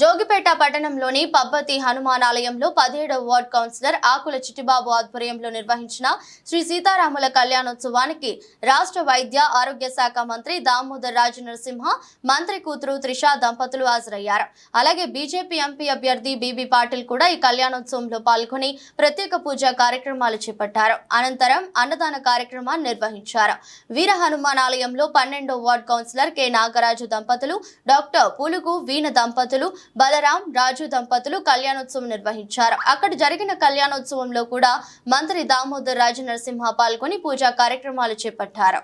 జోగిపేట పట్టణంలోని Pabbathi హనుమానాలయంలో 17వ ward councillor ఆకుల చిట్టిబాబు ఆధ్వర్యంలో నిర్వహించిన శ్రీ సీతారాముల కళ్యాణోత్సవానికి రాష్ట్ర వైద్య ఆరోగ్య శాఖ మంత్రి దామోదర్ రాజు నరసింహ, మంత్రి కూతురు త్రిషా దంపతులు హాజరయ్యారు. అలాగే బీజేపీ ఎంపీ అభ్యర్థి బీబీ పాటిల్ కూడా ఈ కళ్యాణోత్సవంలో పాల్గొని ప్రత్యేక పూజా కార్యక్రమాలు చేపట్టారు. అనంతరం అన్నదాన కార్యక్రమాన్ని నిర్వహించారు. వీర హనుమానాలయంలో 12వ వార్డ్ కౌన్సిలర్ కె నాగరాజు దంపతులు, డాక్టర్ పులుగు వీణ దంపతులు, బలరాం రాజు దంపతులు కళ్యాణోత్సవం నిర్వహించారు. అక్కడ జరిగిన కళ్యాణోత్సవంలో కూడా మంత్రి దామోదర్ రాజు నరసింహ పాల్గొని పూజా కార్యక్రమాలు చేపట్టారు.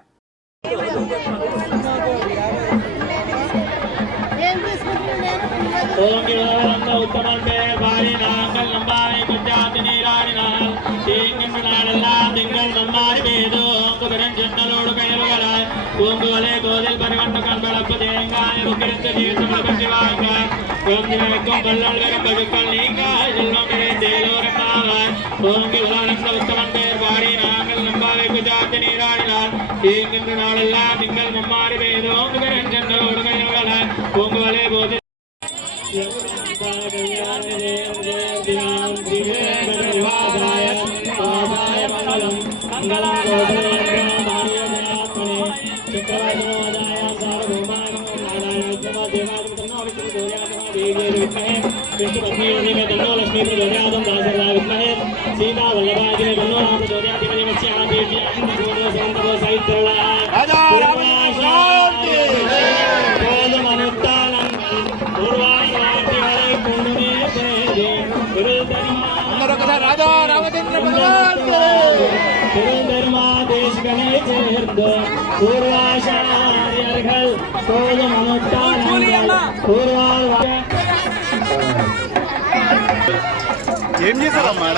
ఏం చేశారమ్మా?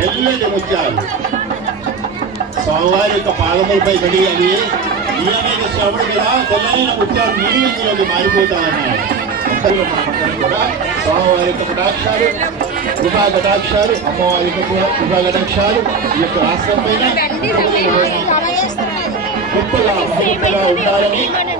తెల్లటి ముత్యాలు స్వామివారి యొక్క పాదములపై కడిగి అవి నీలమైన శ్రవణ మీద తెల్లైన ముత్యాలు నీళ్ళకి మారిపోతాయన్నారు. కూడా స్వామివారి యొక్క కటాక్షాలు, కృపా కటాక్షాలు, అమ్మవారి యొక్క కృపా కటాక్షాలు ఈ యొక్క రాష్ట్రం పైన గొప్పగా ఉండాలని